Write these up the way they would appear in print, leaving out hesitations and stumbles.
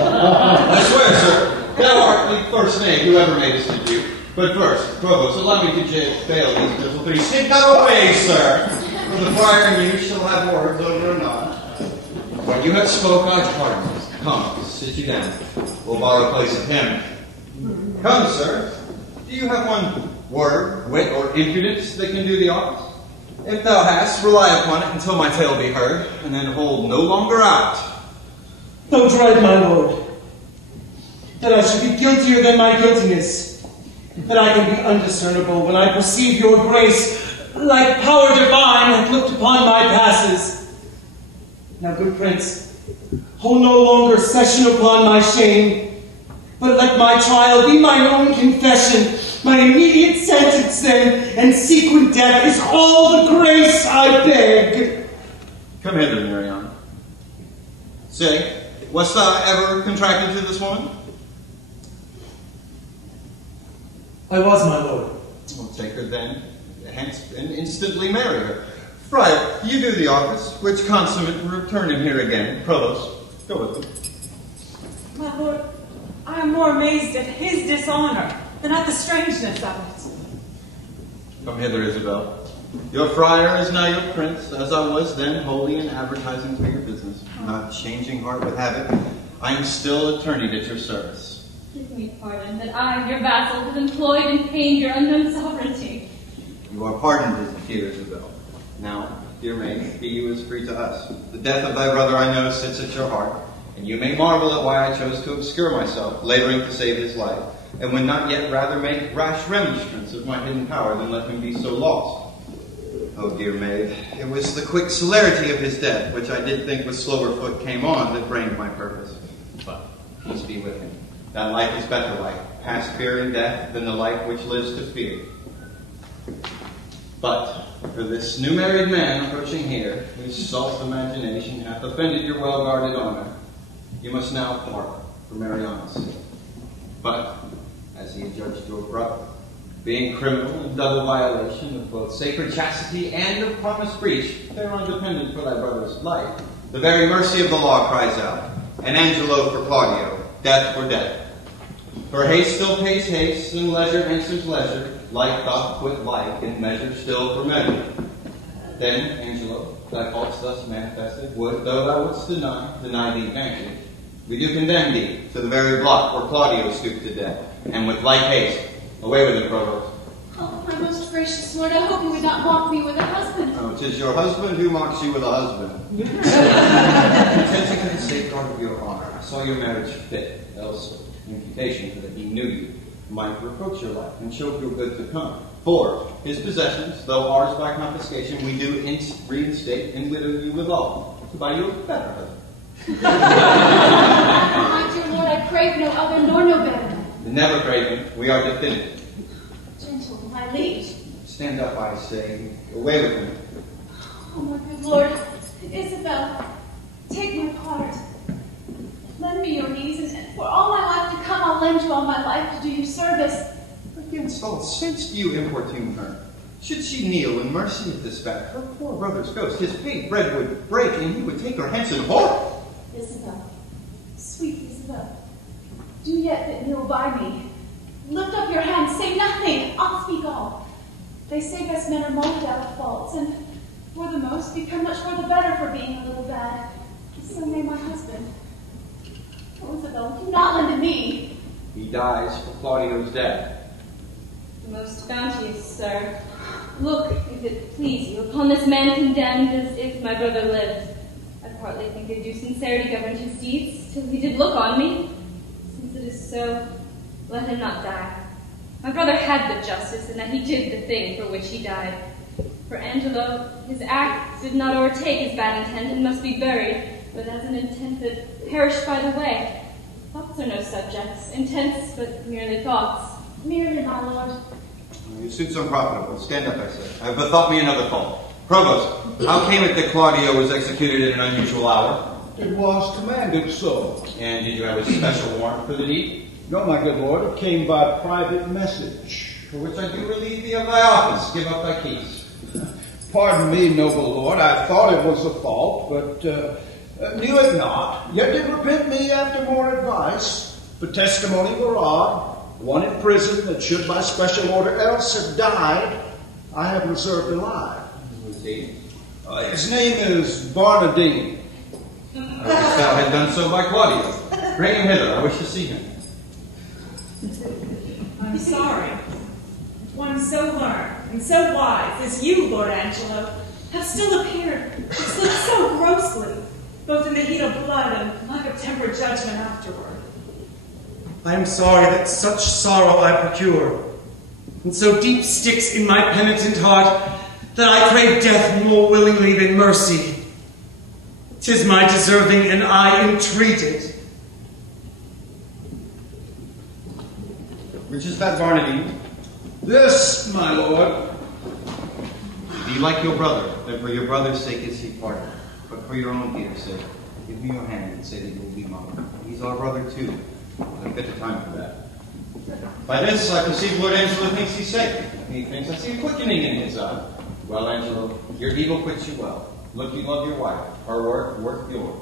I swear, sir, thou art the first knave who ever made us to Duke. But first, Provost, allow me to bail these desultories. Get that away, sir! For the friar and you shall have words over and on. What you have spoke, I pardon. Come, sit you down. We'll borrow place of him. Come, sir. Do you have one word, wit, or impudence that can do the office? If thou hast, rely upon it until my tale be heard, and then hold no longer out. Don't dread, my lord, that I should be guiltier than my guiltiness, that I can be undiscernible when I perceive your grace, like power divine, hath looked upon my passes. Now, good prince, hold no longer session upon my shame, but let my trial be mine own confession. My immediate sentence then, and sequent death, is all the grace I beg. Come hither, Mariana. Say, wast thou ever contracted to this woman? I was, my lord. Well, take her then, hence, and instantly marry her. Friar, you do the office, which consummate return him here again. Provost, go with him. My lord, I am more amazed at his dishonor than at the strangeness of it. Come hither, Isabel. Your friar is now your prince, as I was then, wholly in advertising for your business. Not changing heart with habit, I am still attorney at your service. Give me pardon that I, your vassal, have employed and pained your unknown sovereignty. You are pardoned, dear Isabel. Now, dear maid, be you as free to us. The death of thy brother I know sits at your heart, and you may marvel at why I chose to obscure myself, laboring to save his life, and would not yet rather make rash remonstrance of my hidden power than let him be so lost. Oh, dear maid, it was the quick celerity of his death, which I did think with slower foot came on, that brained my purpose. But peace be with him. That life is better life, past fearing death, than the life which lives to fear. But for this new married man approaching here, whose soft imagination hath offended your well-guarded honor, you must now part for Mariana's sake. But, as he adjudged your brother, being criminal in double violation of both sacred chastity and of promise breach, thereon dependent for thy brother's life, the very mercy of the law cries out, and Angelo for Claudio, death for death. For haste still pays haste, and leisure answers leisure, like doth quit like, and measure still for measure. Then, Angelo, thy faults thus manifested, would, though thou wouldst deny thee vantage, we do condemn thee to the very block where Claudio stooped to death, and with like haste, away with the provost. Oh, my most gracious lord, I hope you would not mock me with a husband. Oh, 'tis your husband who mocks you with a husband. Attention to the safeguard of your honor, I saw your marriage fit, else imputation for that he knew you might reproach your life and choke your good to come. For his possessions, though ours by confiscation, we do reinstate and widow you withal, to buy you a better husband. My dear lord, I crave no other nor no better. Never craving, we are definitive. Gentle, my liege. Stand up, I say. Away with him. Oh, my good lord. Isabel, take my part. Lend me your knees, and for all my life to come, I'll lend you all my life to do you service. Against all sense do you importune her. Should she kneel in mercy of this fact, her poor brother's ghost, his faint bread would break, and he would take her hence in horror. Isabel, sweet Isabel, do yet but kneel by me. Lift up your hands, say nothing, I'll speak all. They say best men are molded out of faults, and for the most become much more the better for being a little bad. So may my husband. Oh, Isabel, do not lend to me. He dies for Claudio's death. The most bounteous, sir. Look, if it please you, upon this man condemned as if my brother lived. I partly think that due sincerity governed his deeds, till he did look on me. Since it is so, let him not die. My brother had the justice, in that he did the thing for which he died. For Angelo, his act did not o'ertake his bad intent and must be buried, but as an intent that perished by the way. Thoughts are no subjects, intents but merely thoughts. Merely, my lord. Your suit's unprofitable. Stand up, I say. I have bethought me another fault. Provost, how came it that Claudio was executed at an unusual hour? It was commanded so. And did you have a special warrant for the deed? No, my good lord, it came by private message. For which I do relieve thee of thy office. Give up thy keys. Pardon me, noble lord, I thought it was a fault, but Knew it not, yet did repent me after more advice. For testimony whereof, one in prison that should by special order else have died, I have reserved alive. Who's he? His name is Barnardine. I wish thou had done so by Claudio. Bring him hither. I wish to see him. I'm sorry. One so learned and so wise as you, Lord Angelo, have still appeared to slip so grossly, both in the heat of blood and lack of tempered judgment afterward. I am sorry that such sorrow I procure, and so deep sticks in my penitent heart that I crave death more willingly than mercy. 'Tis my deserving, and I entreat it. Which is that Barnardine? This, my lord. Be like your brother, that for your brother's sake is he pardoned. But for your own dear sake, give me your hand and say that you will be mine. He's our brother too. I fit the time for that. By this, I perceive Lord Angelo thinks he's safe. Methinks I see a quickening in his eye. Well, Angelo, your evil quits you well. Look, you love your wife. Her work yours.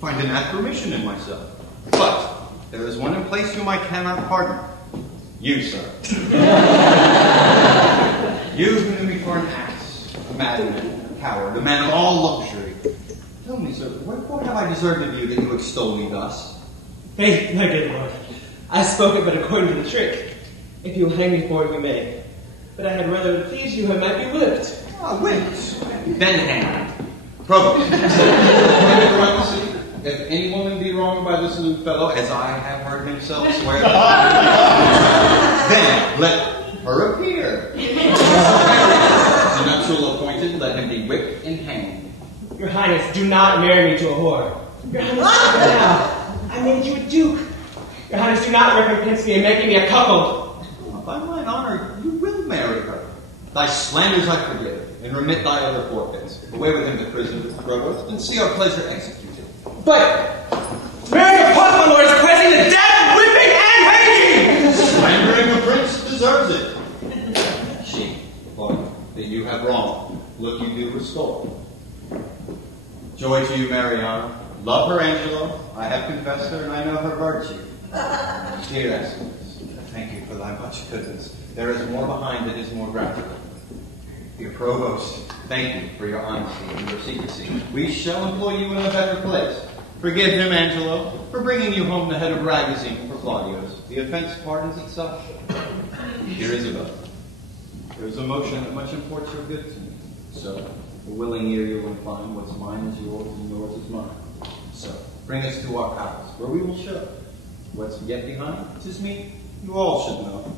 Find an affirmation in myself. But there is one in place whom I cannot pardon. You, sir. You who knew me for an ass, a madman, a coward, a man of all luxury. Tell me, sir, what have I deserved of you that you extol me thus? Faith, my good lord, I spoke it but according to the trick. If you will hang me for it, you may. But I had rather it please you, I might be whipped. Ah, whipped. Then hanged. Provost. If any woman be wronged by this lewd fellow, as I have heard himself swear, then let her appear. The nuptial appointed, let him be whipped and hanged. Your Highness, do not marry me to a whore. Your Highness, now, I made you a duke. Your Highness, do not recompense me in making me a cuckold. By mine honor, you will marry her. Thy slanders I forgive, and remit thy other forfeits. Away with him to prison, provost, and see our pleasure executed. But Mary of Puff, my lord, is praising the death, whipping, and hanging! Slandering a prince deserves it. She, Lord, that you have wronged, look you do restore. Joy to you, Mariana. Love her, Angelo. I have confessed her, and I know her virtue. Dear Excellence, thank you for thy much goodness. There is more behind that is more gratified. Dear Provost, thank you for your honesty and your secrecy. We shall employ you in a better place. Forgive him, Angelo, for bringing you home the head of Ragozine for Claudio's. The offense pardons itself. Dear Isabel, there is a motion that much imports your good to me. So, a willing ear you will incline. What's mine is yours, and yours is mine. So, bring us to our palace, where we will show. What's yet behind, 'tis me, you all should know.